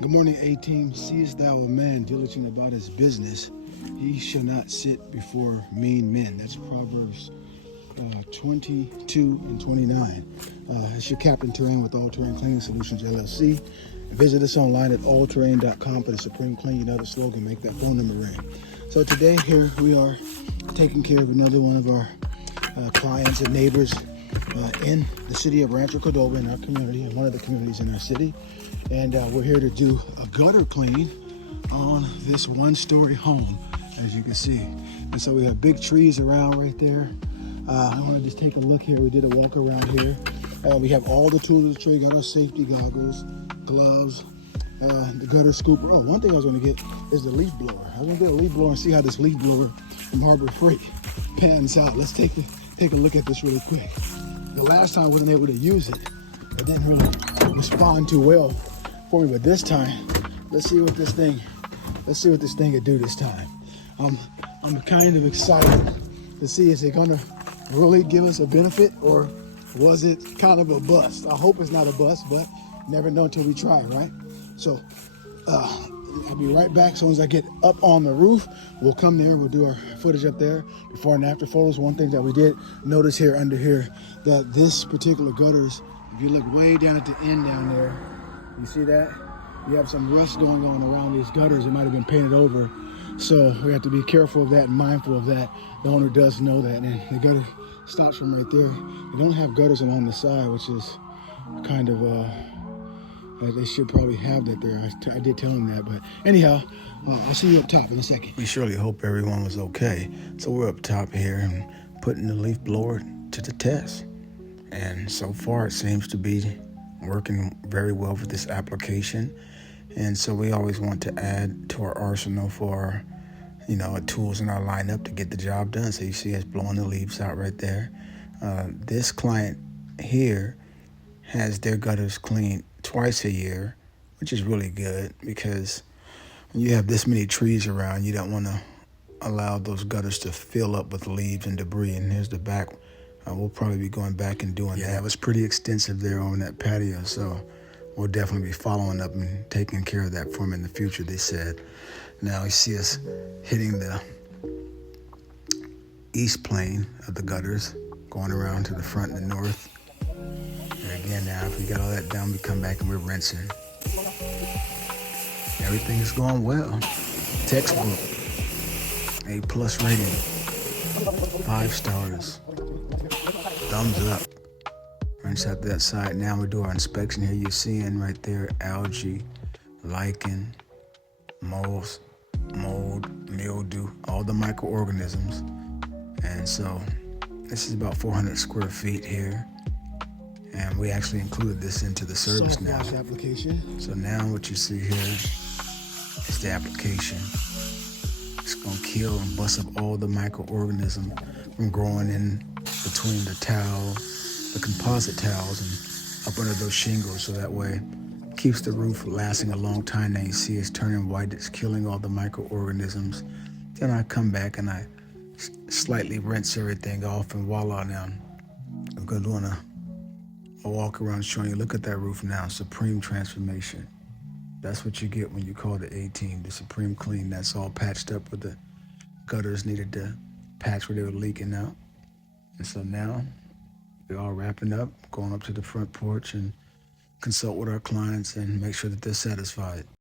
Good morning, A-Team. Seest thou a man diligent about his business, he shall not sit before mean men. That's Proverbs 22 and 29. It's your Captain Terrain with All Terrain Cleaning Solutions, LLC. Visit us online at allterrain.com for the Supreme Clean. You know the slogan, make that phone number ring. So today here we are taking care of another one of our clients and neighbors in the city of Rancho Cordova, in our community, and one of the communities in our city. And we're here to do a gutter clean on this one-story home, as you can see. And so we have big trees around right there. I want to just take a look here. We did a walk around here. We have all the tools of the trade. Got our safety goggles, gloves, the gutter scooper. Oh, one thing I was going to get is the leaf blower. I was going to get a leaf blower and see how this leaf blower from Harbor Freight pans out. Let's take a look at this really quick. The last time I wasn't able to use it. It didn't really respond too well for me, but this time, let's see what this thing can do this time. I'm kind of excited to see, is it gonna really give us a benefit, or was it kind of a bust? I hope it's not a bust, but never know until we try, right? So I'll be right back. As soon as I get up on the roof, we'll come there, we'll do our footage up there, before and after photos. One thing that we did notice here under here, that this particular gutters, if you look way down at the end down there, you see that? You have some rust going on around these gutters. It might have been painted over. So we have to be careful of that and mindful of that. The owner does know that. And the gutter stops from right there. They don't have gutters along the side, which is kind of, they should probably have that there. I did tell them that, but anyhow, I'll see you up top in a second. We surely hope everyone was okay. So we're up top here and putting the leaf blower to the test. And so far it seems to be working very well for this application. And so we always want to add to our arsenal for, tools in our lineup to get the job done. So you see us blowing the leaves out right there. This client here has their gutters cleaned twice a year, which is really good, because when you have this many trees around, you don't want to allow those gutters to fill up with leaves and debris. And here's the back. We'll probably be going back and doing that. Yeah, it was pretty extensive there on that patio, so we'll definitely be following up and taking care of that for them in the future, they said. Now you see us hitting the east plane of the gutters, going around to the front and the north. And again, now if we got all that done, we come back and we're rinsing. Everything is going well. Textbook, A+ rating, 5 stars. Thumbs up. Rinse out that side. Now we do our inspection here. You're seeing right there algae, lichen, mold, mildew, all the microorganisms. And so this is about 400 square feet here. And we actually included this into the service now. Application. So now what you see here is the application. It's gonna kill and bust up all the microorganisms from growing in between the towel, the composite towels, and up under those shingles, so that way it keeps the roof lasting a long time. Now you see it's turning white, it's killing all the microorganisms. Then I come back and I slightly rinse everything off, and voila. Now I'm gonna do a walk around showing you. Look at that roof now. Supreme transformation. That's what you get when you call the A-Team, the Supreme Clean. That's all patched up with the gutters needed to patch where they were leaking out. And so now we're all wrapping up, going up to the front porch and consult with our clients and make sure that they're satisfied.